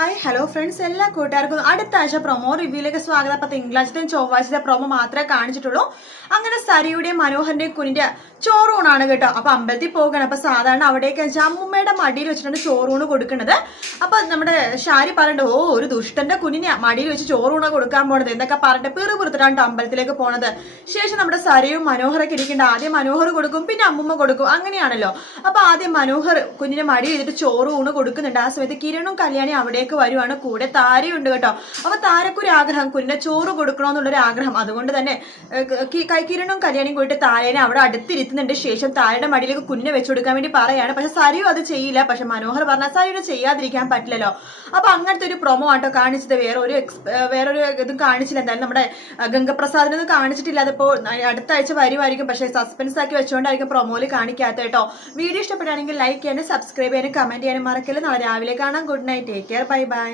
Hi hello friends, എല്ലാ കൂട്ടുകാർക്കും അടുത്ത ആഴ്ച പ്രൊമോ റിവ്യൂയിലേക്ക് സ്വാഗതം. അപ്പൊ തിങ്കളാഴ്ചത്തെയും ചൊവ്വാഴ്ചത്തെ പ്രൊമോ മാത്രമേ കാണിച്ചിട്ടുള്ളൂ. അങ്ങനെ സരിയുടെയും മനോഹറിന്റെയും കുഞ്ഞിന്റെ ചോറൂണാണ് കേട്ടോ. അപ്പൊ അമ്പലത്തിൽ പോകണം. അപ്പൊ സാധാരണ അവിടേക്ക് വെച്ചാൽ അമ്മൂമ്മയുടെ മടിയിൽ വെച്ചിട്ടാണ് ചോറൂണ് കൊടുക്കുന്നത്. അപ്പൊ നമ്മുടെ ഷാരി പറഞ്ഞിട്ട് ഒരു ദുഷ്ടന്റെ കുഞ്ഞിനെ മടിയിൽ വെച്ച് ചോറൂണ് കൊടുക്കാൻ പോണത് എന്നൊക്കെ പറഞ്ഞിട്ട് പിറുപിറുത്തിട്ടാണ് അമ്പലത്തിലേക്ക് പോണത്. ശേഷം നമ്മുടെ സരിയും മനോഹറൊക്കെ ഇരിക്കേണ്ട. ആദ്യം മനോഹർ കൊടുക്കും, പിന്നെ അമ്മൂമ്മ കൊടുക്കും, അങ്ങനെയാണല്ലോ. അപ്പൊ ആദ്യം മനോഹർ കുഞ്ഞിനെ മടി ചെയ്തിട്ട് ചോറൂണ് കൊടുക്കുന്നുണ്ട്. ആ സമയത്ത് കിരണും കല്യാണി അവിടെ വരുവാണ്. കൂടെ താരയുണ്ട് കേട്ടോ. അപ്പൊ താരക്കൊരു ആഗ്രഹം, കുഞ്ഞിനെ ചോറ് കൊടുക്കണമെന്നുള്ളൊരു ആഗ്രഹം. അതുകൊണ്ട് തന്നെ കിരണും കല്യാണിയും കൂടിയിട്ട് താരേനെ അവിടെ അടുത്തിരുത്തുന്നുണ്ട്. ശേഷം താരയുടെ മടിയിലേക്ക് കുഞ്ഞിനെ വെച്ചു കൊടുക്കാൻ വേണ്ടി പറയാണ്. പക്ഷെ സരിയും അത് ചെയ്യില്ല. പക്ഷെ മനോഹർ പറഞ്ഞാൽ സരിയുടെ ചെയ്യാതിരിക്കാൻ പറ്റില്ലല്ലോ. അപ്പൊ അങ്ങനത്തെ ഒരു പ്രൊമോ ആട്ടോ കാണിച്ചത്. വേറൊരു ഇതും കാണിച്ചില്ല. എന്തായാലും നമ്മുടെ ഗംഗപ്രസാദിനൊന്നും കാണിച്ചിട്ടില്ല. അതിപ്പോ അടുത്ത ആഴ്ച വരുമായിരിക്കും. പക്ഷെ സസ്പെൻസ് ആക്കി വെച്ചുകൊണ്ടായിരിക്കും പ്രൊമോയിൽ കാണിക്കാത്ത കേട്ടോ. വീഡിയോ ഇഷ്ടപ്പെടുകയാണെങ്കിൽ ലൈക്ക് ചെയ്യാനും സബ്സ്ക്രൈബ് ചെയ്യാനും കമന്റ് ചെയ്യാനും മറക്കല്. നാളെ രാവിലെ കാണാം. Good night, take care, bye bye.